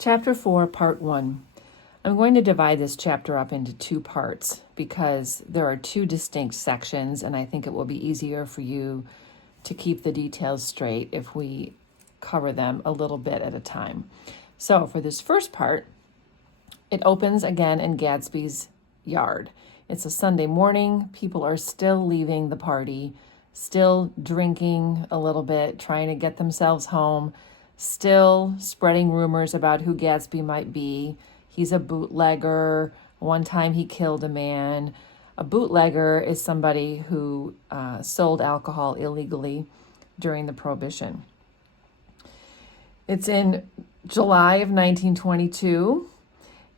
Chapter 4, Part 1. I'm going to divide this chapter up into two parts because there are two distinct sections, and I think it will be easier for you to keep the details straight if we cover them a little bit at a time. So for this first part, it opens again in Gatsby's yard. It's a Sunday morning. People are still leaving the party, still drinking a little bit, trying to get themselves home, still spreading rumors about who Gatsby might be. He's a bootlegger. One time he killed a man. A bootlegger is somebody who sold alcohol illegally during the Prohibition. It's in July of 1922,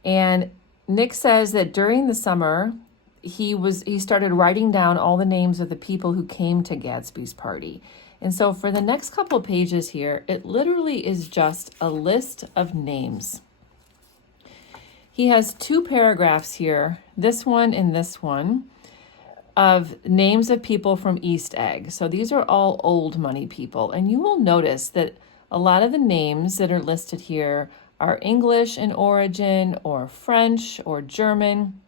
and Nick says that during the summer, he started writing down all the names of the people who came to Gatsby's party. And so for the next couple of pages here, it literally is just a list of names. He has two paragraphs here, this one and this one, of names of people from East Egg. So these are all old money people. And you will notice that a lot of the names that are listed here are English in origin or French or German.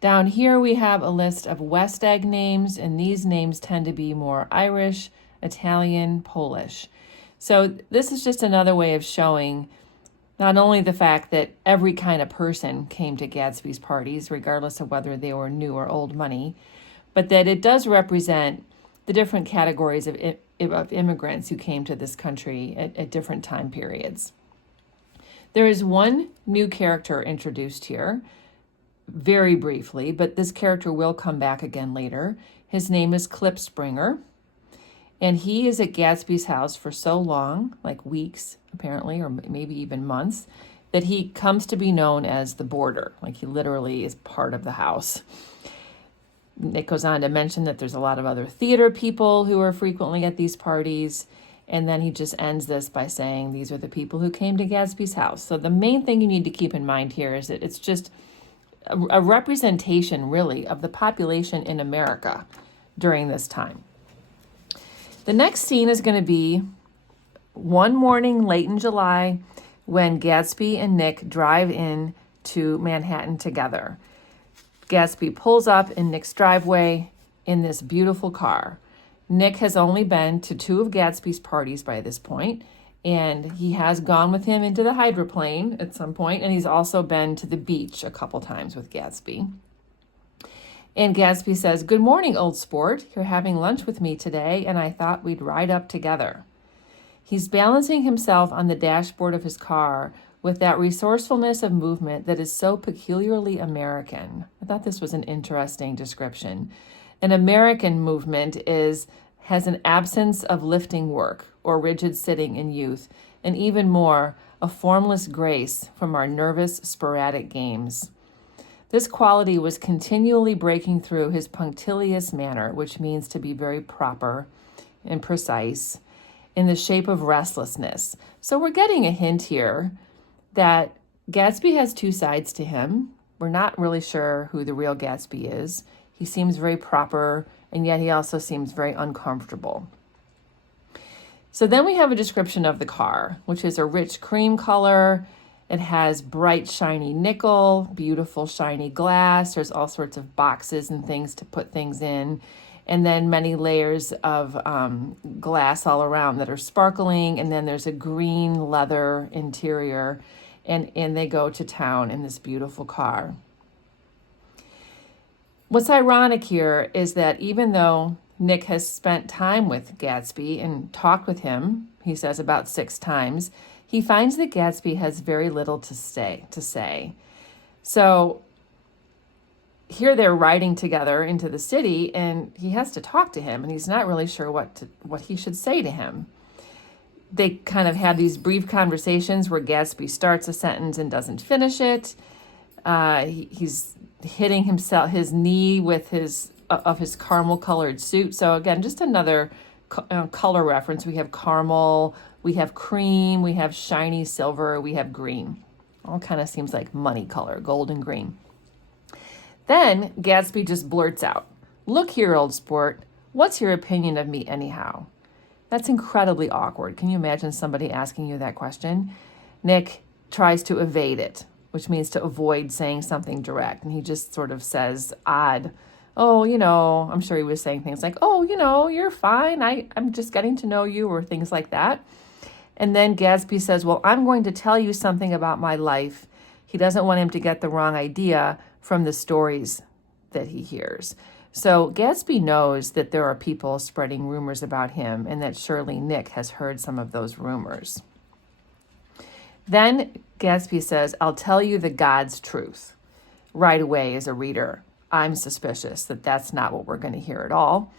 Down here we have a list of West Egg names, and these names tend to be more Irish, Italian, Polish. So this is just another way of showing not only the fact that every kind of person came to Gatsby's parties, regardless of whether they were new or old money, but that it does represent the different categories of immigrants who came to this country at different time periods. There is one new character introduced here, very briefly, but this character will come back again later. His name is Klipspringer, and he is at Gatsby's house for so long, like weeks apparently, or maybe even months, that he comes to be known as the boarder, like he literally is part of the house. Nick goes on to mention that there's a lot of other theater people who are frequently at these parties, and then he just ends this by saying these are the people who came to Gatsby's house. So the main thing you need to keep in mind here is that it's just a representation, really, of the population in America during this time. The next scene is going to be one morning late in July when Gatsby and Nick drive in to Manhattan together. Gatsby pulls up in Nick's driveway in this beautiful car. Nick has only been to two of Gatsby's parties by this point, and he has gone with him into the hydroplane at some point, and he's also been to the beach a couple times with Gatsby. And Gatsby says, "Good morning, old sport. You're having lunch with me today, and I thought we'd ride up together." He's balancing himself on the dashboard of his car with that resourcefulness of movement that is so peculiarly American. I thought this was an interesting description. An American movement has an absence of lifting work or rigid sitting in youth, and even more, a formless grace from our nervous, sporadic games. This quality was continually breaking through his punctilious manner, which means to be very proper and precise, in the shape of restlessness. So we're getting a hint here that Gatsby has two sides to him. We're not really sure who the real Gatsby is. He seems very proper, and yet he also seems very uncomfortable. So then we have a description of the car, which is a rich cream color. It has bright, shiny nickel, beautiful, shiny glass. There's all sorts of boxes and things to put things in, and then many layers of glass all around that are sparkling, and then there's a green leather interior, and they go to town in this beautiful car. What's ironic here is that even though Nick has spent time with Gatsby and talked with him, he says about 6 times, he finds that Gatsby has very little to say. So here they're riding together into the city, and he has to talk to him, and he's not really sure what he should say to him. They kind of have these brief conversations where Gatsby starts a sentence and doesn't finish it. He's hitting his knee with his caramel-colored suit. So again, just another color reference. We have caramel, we have cream, we have shiny silver, we have green. All kind of seems like money color, gold and green. Then Gatsby just blurts out, "Look here, old sport, what's your opinion of me anyhow?" That's incredibly awkward. Can you imagine somebody asking you that question? Nick tries to evade it, which means to avoid saying something direct. And he just sort of says odd, oh, I'm sure he was saying things like, oh, you're fine. I'm just getting to know you, or things like that. And then Gatsby says, well, I'm going to tell you something about my life. He doesn't want him to get the wrong idea from the stories that he hears. So Gatsby knows that there are people spreading rumors about him, and that surely Nick has heard some of those rumors. Then Gatsby says, I'll tell you the God's truth. Right away, as a reader, I'm suspicious that that's not what we're going to hear at all.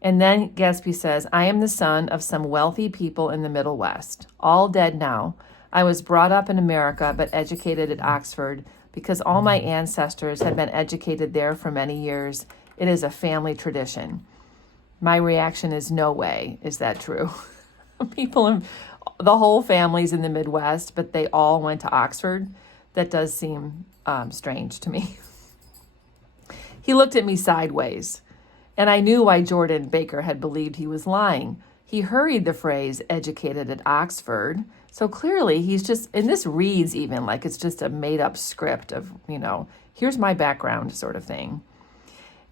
And then Gatsby says, I am the son of some wealthy people in the Middle West, all dead now. I was brought up in America, but educated at Oxford because all my ancestors had been educated there for many years. It is a family tradition. My reaction is, no way. Is that true? The whole family's in the Midwest, but they all went to Oxford. That does seem strange to me. He looked at me sideways, and I knew why Jordan Baker had believed he was lying. He hurried the phrase, educated at Oxford. So clearly he's just, and this reads even like it's just a made-up script of, here's my background sort of thing.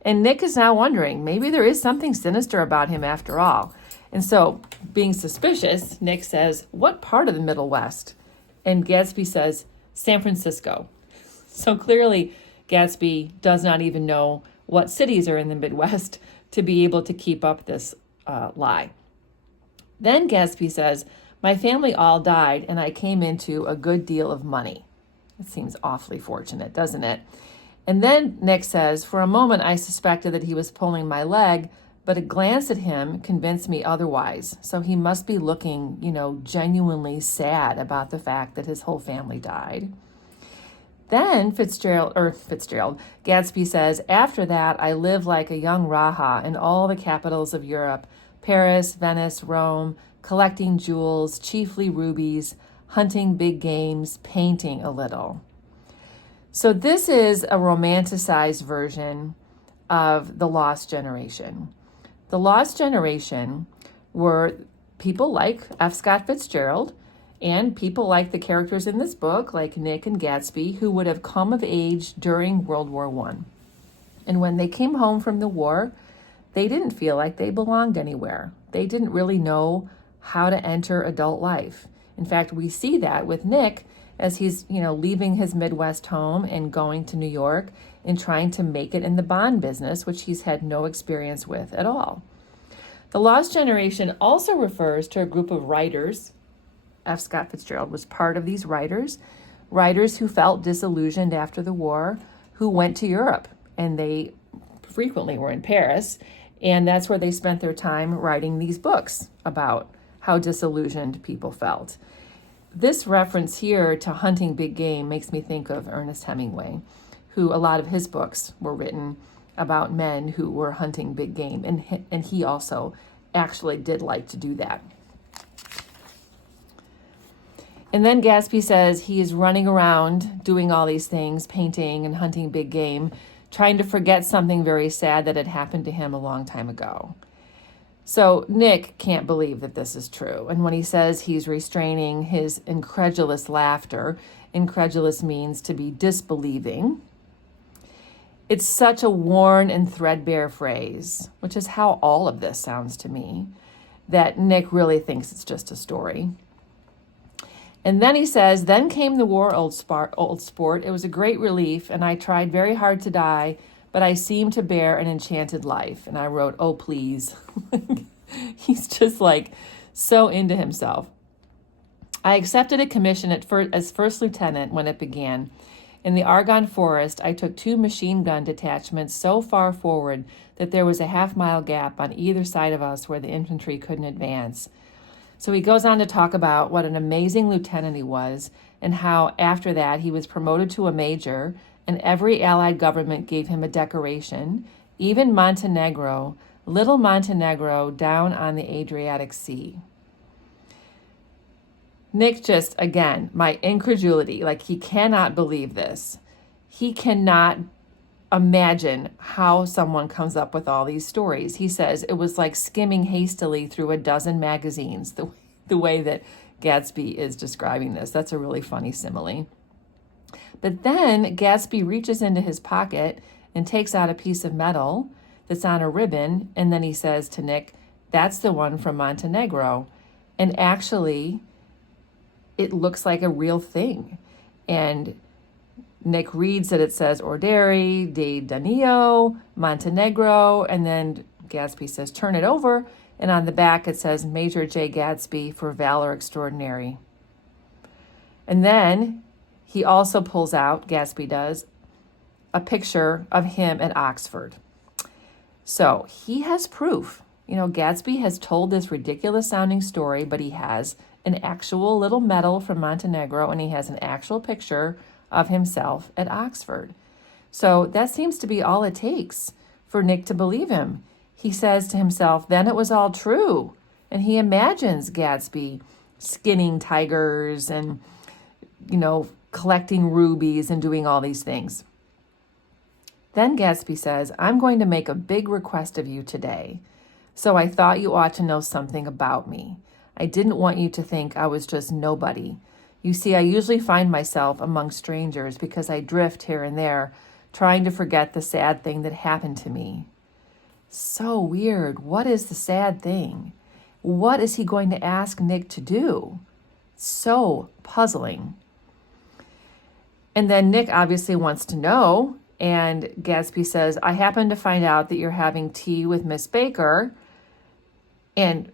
And Nick is now wondering, maybe there is something sinister about him after all. And so, being suspicious, Nick says, what part of the Middle West? And Gatsby says, San Francisco. So clearly, Gatsby does not even know what cities are in the Midwest to be able to keep up this lie. Then Gatsby says, my family all died, and I came into a good deal of money. It seems awfully fortunate, doesn't it? And then Nick says, for a moment, I suspected that he was pulling my leg, but a glance at him convinced me otherwise. So he must be looking, genuinely sad about the fact that his whole family died. Then Gatsby says, after that, I lived like a young Raja in all the capitals of Europe, Paris, Venice, Rome, collecting jewels, chiefly rubies, hunting big games, painting a little. So this is a romanticized version of the Lost Generation. The Lost Generation were people like F. Scott Fitzgerald and people like the characters in this book, like Nick and Gatsby, who would have come of age during World War I. And when they came home from the war, they didn't feel like they belonged anywhere. They didn't really know how to enter adult life. In fact, we see that with Nick as he's, leaving his Midwest home and going to New York and trying to make it in the bond business, which he's had no experience with at all. The Lost Generation also refers to a group of writers. F. Scott Fitzgerald was part of these writers who felt disillusioned after the war, who went to Europe, and they frequently were in Paris, and that's where they spent their time writing these books about how disillusioned people felt. This reference here to hunting big game makes me think of Ernest Hemingway, who a lot of his books were written about men who were hunting big game, and he also actually did like to do that. And then Gatsby says he is running around doing all these things, painting and hunting big game, trying to forget something very sad that had happened to him a long time ago. So Nick can't believe that this is true. And when he says he's restraining his incredulous laughter, incredulous means to be disbelieving. It's such a worn and threadbare phrase, which is how all of this sounds to me, that Nick really thinks it's just a story. And then he says, then came the war, old sport. It was a great relief, and I tried very hard to die, but I seemed to bear an enchanted life. And I wrote, oh, please. He's just so into himself. I accepted a commission as first lieutenant when it began. In the Argonne Forest, I took 2 machine gun detachments so far forward that there was a half-mile gap on either side of us where the infantry couldn't advance. So he goes on to talk about what an amazing lieutenant he was and how after that he was promoted to a major and every Allied government gave him a decoration, even Montenegro, little Montenegro down on the Adriatic Sea. Nick just, again, my incredulity, he cannot believe this. He cannot imagine how someone comes up with all these stories. He says it was like skimming hastily through a dozen magazines, the way that Gatsby is describing this. That's a really funny simile. But then Gatsby reaches into his pocket and takes out a piece of metal that's on a ribbon, and then he says to Nick, "That's the one from Montenegro." And actually, it looks like a real thing. And Nick reads that it says Ordere de Danio, Montenegro, and then Gatsby says, "Turn it over." And on the back it says, "Major J. Gatsby for valor extraordinary." And then he also pulls out, Gatsby does, a picture of him at Oxford. So he has proof. Gatsby has told this ridiculous sounding story, but he has an actual little medal from Montenegro, and he has an actual picture of himself at Oxford. So that seems to be all it takes for Nick to believe him. He says to himself, then it was all true. And he imagines Gatsby skinning tigers and, collecting rubies and doing all these things. Then Gatsby says, "I'm going to make a big request of you today. So I thought you ought to know something about me. I didn't want you to think I was just nobody. You see, I usually find myself among strangers because I drift here and there, trying to forget the sad thing that happened to me." So weird. What is the sad thing? What is he going to ask Nick to do? So puzzling. And then Nick obviously wants to know, and Gatsby says, "I happen to find out that you're having tea with Miss Baker." And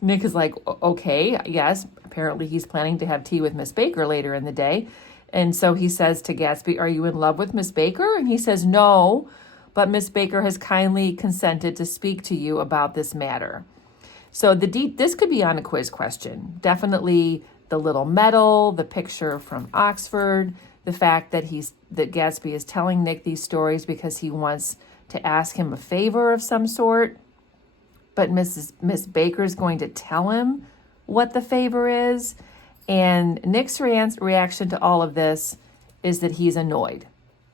Nick is like, "Okay, yes." Apparently he's planning to have tea with Miss Baker later in the day. And so he says to Gatsby, "Are you in love with Miss Baker?" And he says, "No, but Miss Baker has kindly consented to speak to you about this matter." So this could be on a quiz question. Definitely the little medal, the picture from Oxford, the fact that Gatsby is telling Nick these stories because he wants to ask him a favor of some sort. But Miss Baker's going to tell him what the favor is. And Nick's reaction to all of this is that he's annoyed.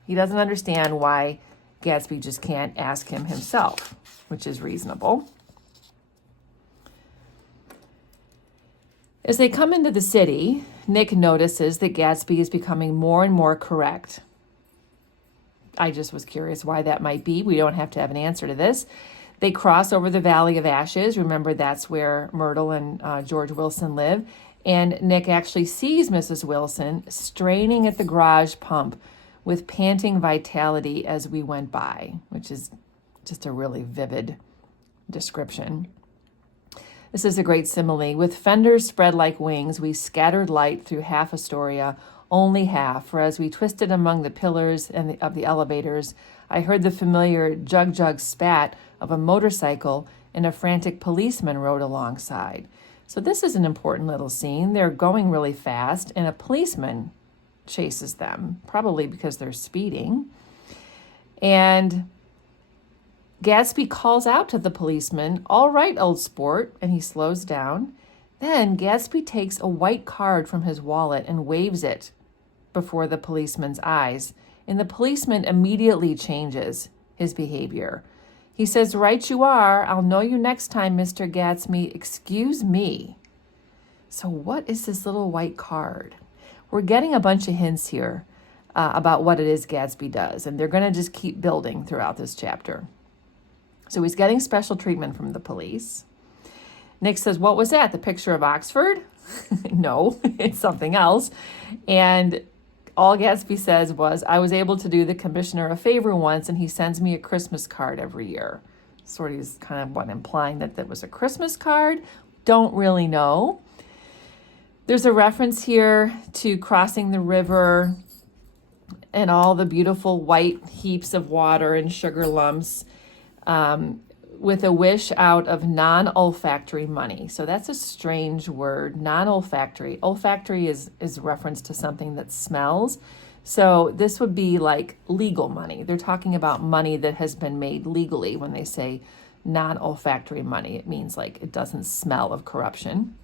He doesn't understand why Gatsby just can't ask him himself, which is reasonable. As they come into the city, Nick notices that Gatsby is becoming more and more correct. I just was curious why that might be. We don't have to have an answer to this. They cross over the Valley of Ashes. Remember, that's where Myrtle and George Wilson live. And Nick actually sees Mrs. Wilson straining at the garage pump with panting vitality as we went by, which is just a really vivid description. This is a great simile. With fenders spread like wings, we scattered light through half Astoria, only half, for as we twisted among the pillars of the elevators, I heard the familiar jug spat of a motorcycle, and a frantic policeman rode alongside. So this is an important little scene. They're going really fast, and a policeman chases them, probably because they're speeding. And Gatsby calls out to the policeman, "All right, old sport," and he slows down. Then Gatsby takes a white card from his wallet and waves it before the policeman's eyes, and the policeman immediately changes his behavior. He says, "Right you are. I'll know you next time, Mr. Gatsby. Excuse me." So what is this little white card? We're getting a bunch of hints here about what it is Gatsby does, and they're going to just keep building throughout this chapter. So he's getting special treatment from the police. Nick says, "What was that? The picture of Oxford?" No, it's something else. And all Gatsby says was, "I was able to do the commissioner a favor once, and he sends me a Christmas card every year." Sort of is kind of what implying that was a Christmas card. Don't really know. There's a reference here to crossing the river and all the beautiful white heaps of water and sugar lumps, with a wish out of non-olfactory money. So that's a strange word, non-olfactory. Olfactory is reference to something that smells. So this would be like legal money. They're talking about money that has been made legally. When they say non-olfactory money, it means like it doesn't smell of corruption.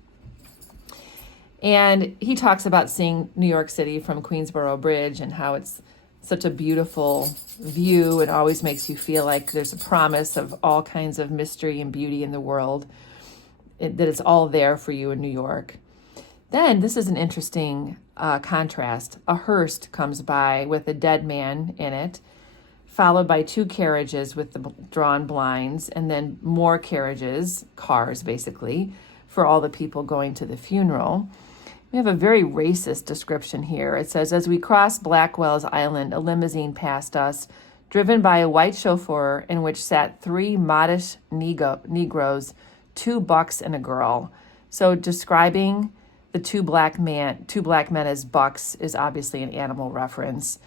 And he talks about seeing New York City from Queensboro Bridge and how it's such a beautiful view. It always makes you feel like there's a promise of all kinds of mystery and beauty in the world. that it's all there for you in New York. Then, this is an interesting contrast. A hearse comes by with a dead man in it, followed by 2 carriages with the drawn blinds, and then more carriages, cars basically, for all the people going to the funeral. We have a very racist description here. It says, as we crossed Blackwell's Island, a limousine passed us, driven by a white chauffeur in which sat 3 modish Negroes, 2 bucks and a girl. So describing the two black men as bucks is obviously an animal reference.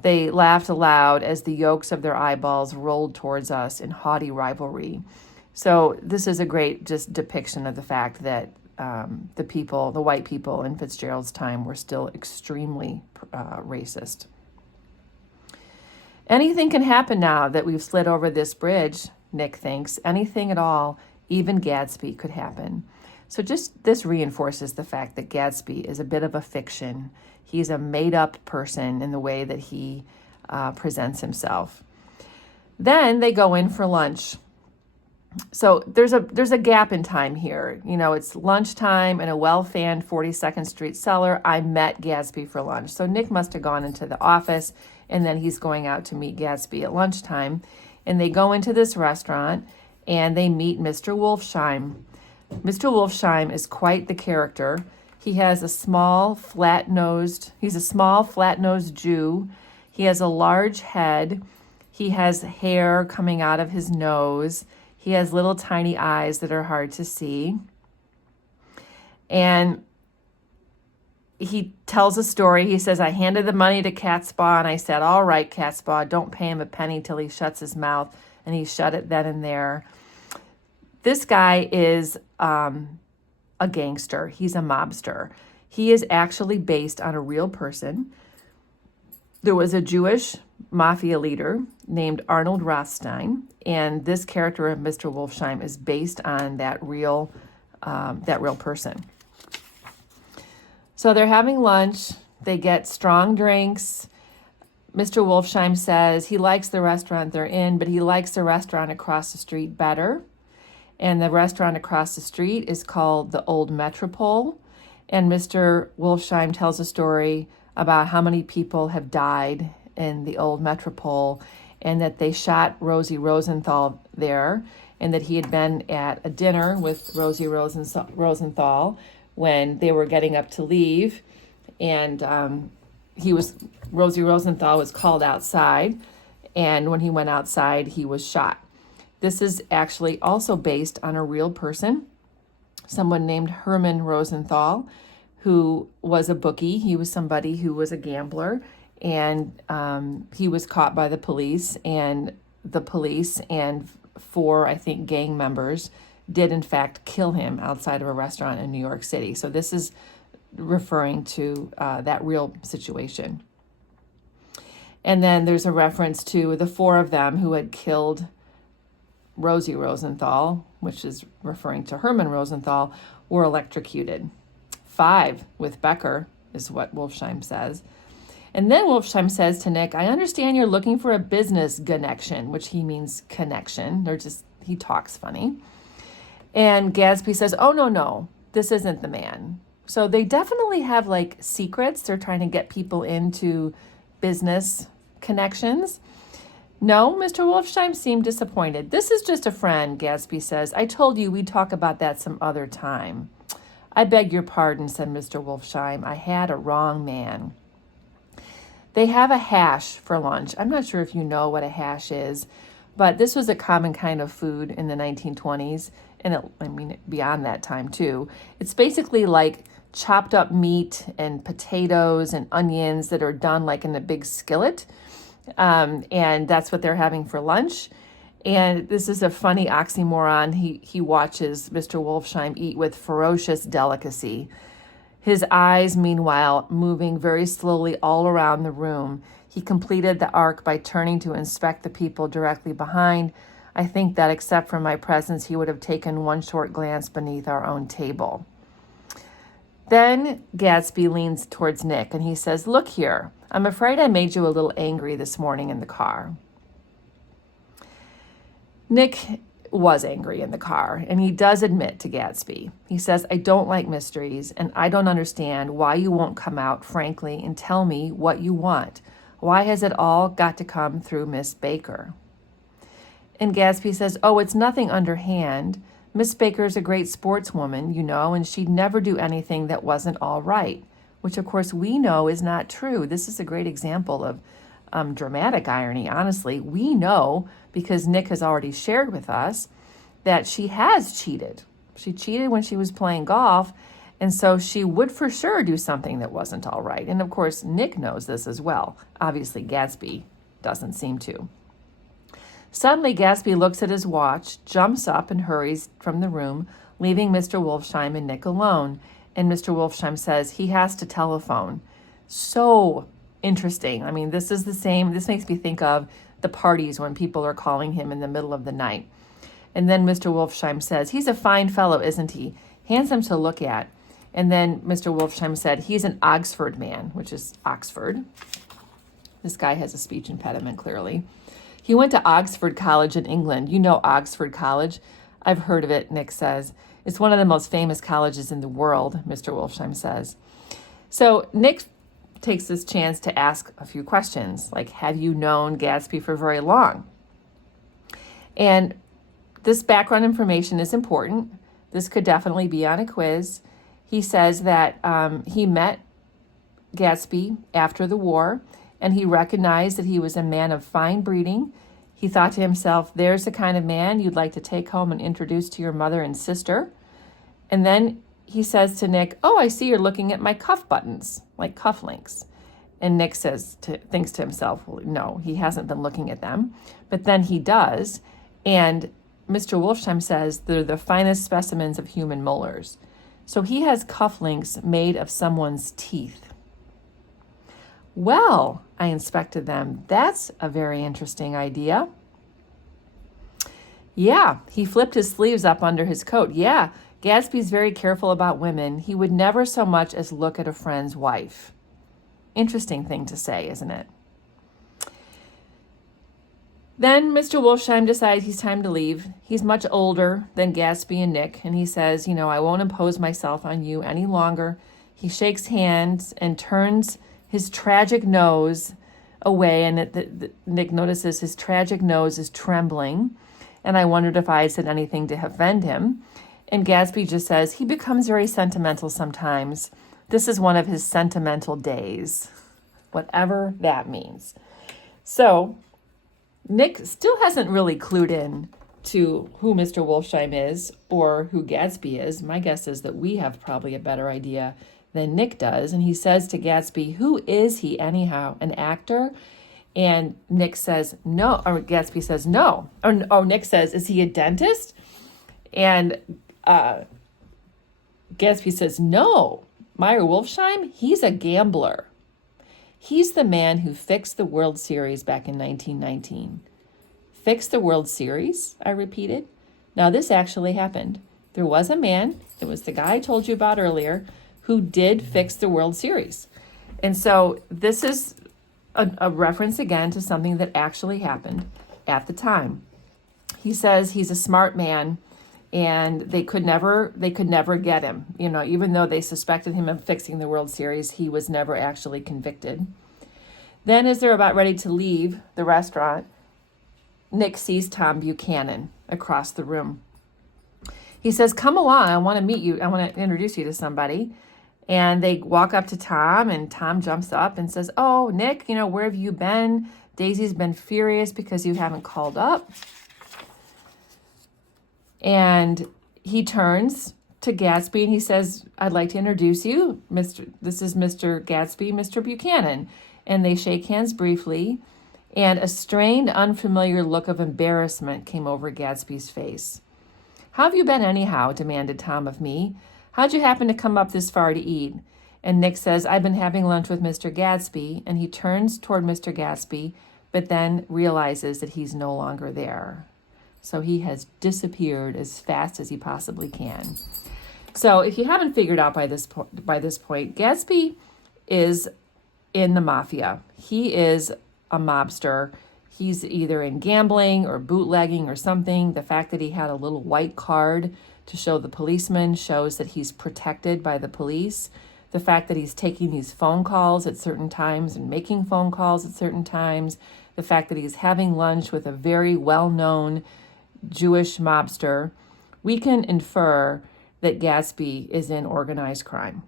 They laughed aloud as the yolks of their eyeballs rolled towards us in haughty rivalry. So this is a great just depiction of the fact that the white people in Fitzgerald's time were still extremely racist. Anything can happen now that we've slid over this bridge, Nick thinks. Anything at all, even Gatsby could happen. So just this reinforces the fact that Gatsby is a bit of a fiction. He's a made-up person in the way that he presents himself. Then they go in for lunch. So there's a gap in time here. You know, it's lunchtime in a well-fanned 42nd Street cellar. I met Gatsby for lunch. So Nick must have gone into the office, and then he's going out to meet Gatsby at lunchtime. And they go into this restaurant, and they meet Mr. Wolfsheim. Mr. Wolfsheim is quite the character. He has a small, flat-nosed Jew. He has a large head. He has hair coming out of his nose. He has little tiny eyes that are hard to see. And he tells a story. He says, I handed the money to Catspaw, and I said, all right, Catspaw, don't pay him a penny till he shuts his mouth. And he shut it then and there. This guy is a gangster. He's a mobster. He is actually based on a real person. There was a Jewish mafia leader named Arnold Rothstein, and this character of Mr. Wolfsheim is based on that real person. So they're having lunch. They get strong drinks. Mr. Wolfsheim says he likes the restaurant they're in, but he likes the restaurant across the street better. And the restaurant across the street is called the Old Metropole. And Mr. Wolfsheim tells a story about how many people have died in the Old Metropole, and that they shot Rosie Rosenthal there, and that he had been at a dinner with Rosie Rosenthal when they were getting up to leave, and Rosie Rosenthal was called outside, and when he went outside, he was shot. This is actually also based on a real person, someone named Herman Rosenthal, who was a bookie. He was somebody who was a gambler, and he was caught by the police, and the police and 4, I think, gang members did in fact kill him outside of a restaurant in New York City. So this is referring to that real situation. And then there's a reference to the 4 of them who had killed Rosie Rosenthal, which is referring to Herman Rosenthal, were electrocuted. 5 with Becker is what Wolfsheim says. And then Wolfsheim says to Nick, I understand you're looking for a business connection, which he means connection. He talks funny. And Gatsby says, oh, no, this isn't the man. So they definitely have like secrets. They're trying to get people into business connections. No, Mr. Wolfsheim seemed disappointed. This is just a friend, Gatsby says. I told you we'd talk about that some other time. I beg your pardon, said Mr. Wolfsheim. I had a wrong man. They have a hash for lunch. I'm not sure if you know what a hash is, but this was a common kind of food in the 1920s, and beyond that time too. It's basically like chopped up meat and potatoes and onions that are done like in a big skillet, and that's what they're having for lunch. And this is a funny oxymoron. He watches Mr. Wolfsheim eat with ferocious delicacy. His eyes, meanwhile, moving very slowly all around the room. He completed the arc by turning to inspect the people directly behind. I think that except for my presence, he would have taken one short glance beneath our own table. Then Gatsby leans towards Nick and he says, look here, I'm afraid I made you a little angry this morning in the car. Nick was angry in the car, and he does admit to Gatsby. He says, I don't like mysteries, and I don't understand why you won't come out frankly and tell me what you want. Why has it all got to come through Miss Baker? And Gatsby says, oh, it's nothing underhand. Miss Baker's a great sportswoman, you know, and she'd never do anything that wasn't all right, which of course we know is not true. This is a great example of dramatic irony, honestly. We know, because Nick has already shared with us, that she has cheated. She cheated when she was playing golf, and so she would for sure do something that wasn't all right. And of course, Nick knows this as well. Obviously, Gatsby doesn't seem to. Suddenly, Gatsby looks at his watch, jumps up, and hurries from the room, leaving Mr. Wolfsheim and Nick alone. And Mr. Wolfsheim says he has to telephone. So interesting. I mean, this is the same. This makes me think of the parties when people are calling him in the middle of the night. And then Mr. Wolfsheim says, he's a fine fellow, isn't he? Handsome to look at. And then Mr. Wolfsheim said, he's an Oxford man, which is Oxford. This guy has a speech impediment, clearly. He went to Oxford College in England. You know Oxford College. I've heard of it, Nick says. It's one of the most famous colleges in the world, Mr. Wolfsheim says. So Nick takes this chance to ask a few questions, like, have you known Gatsby for very long? And this background information is important. This could definitely be on a quiz. He says that he met Gatsby after the war, and he recognized that he was a man of fine breeding. He thought to himself, there's the kind of man you'd like to take home and introduce to your mother and sister. And then he says to Nick, oh, I see you're looking at my cuff buttons, like cufflinks. And Nick thinks to himself, well, no, he hasn't been looking at them. But then he does. And Mr. Wolfsheim says they're the finest specimens of human molars. So he has cufflinks made of someone's teeth. Well, I inspected them. That's a very interesting idea. Yeah, he flipped his sleeves up under his coat. Yeah, Gatsby's very careful about women. He would never so much as look at a friend's wife. Interesting thing to say, isn't it? Then Mr. Wolfsheim decides he's time to leave. He's much older than Gatsby and Nick, and he says, you know, I won't impose myself on you any longer. He shakes hands and turns his tragic nose away, and Nick notices his tragic nose is trembling, and I wondered if I had said anything to offend him. And Gatsby just says, he becomes very sentimental sometimes. This is one of his sentimental days, whatever that means. So Nick still hasn't really clued in to who Mr. Wolfsheim is or who Gatsby is. My guess is that we have probably a better idea than Nick does. And he says to Gatsby, who is he anyhow? An actor? And Nick says, no, or Gatsby says, no. Or Nick says, is he a dentist? And Gatsby says, no. Meyer Wolfsheim, he's a gambler. He's the man who fixed the World Series back in 1919. Fixed the World Series, I repeated. Now, this actually happened. There was a man, it was the guy I told you about earlier, who did fix the World Series. And so this is a reference again to something that actually happened at the time. He says he's a smart man, and they could never get him. You know, even though they suspected him of fixing the World Series, he was never actually convicted. Then as they're about ready to leave the restaurant, Nick sees Tom Buchanan across the room. He says, come along, I want to meet you. I want to introduce you to somebody. And they walk up to Tom, and Tom jumps up and says, oh, Nick, you know, where have you been? Daisy's been furious because you haven't called up. And he turns to Gatsby and he says, I'd like to introduce you. This is Mr. Gatsby, Mr. Buchanan. And they shake hands briefly, and a strained, unfamiliar look of embarrassment came over Gatsby's face. How have you been anyhow? Demanded Tom of me. How'd you happen to come up this far to eat? And Nick says, I've been having lunch with Mr. Gatsby. And he turns toward Mr. Gatsby, but then realizes that he's no longer there. So he has disappeared as fast as he possibly can. So if you haven't figured out by this point, Gatsby is in the mafia. He is a mobster, he's either in gambling or bootlegging or something. The fact that he had a little white card to show the policeman shows that he's protected by the police. The fact that he's taking these phone calls at certain times and making phone calls at certain times. The fact that he's having lunch with a very well-known Jewish mobster. We can infer that Gatsby is in organized crime.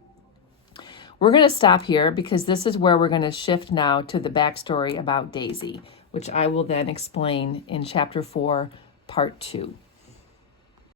We're going to stop here because this is where we're going to shift now to the backstory about Daisy, which I will then explain in Chapter 4, Part 2.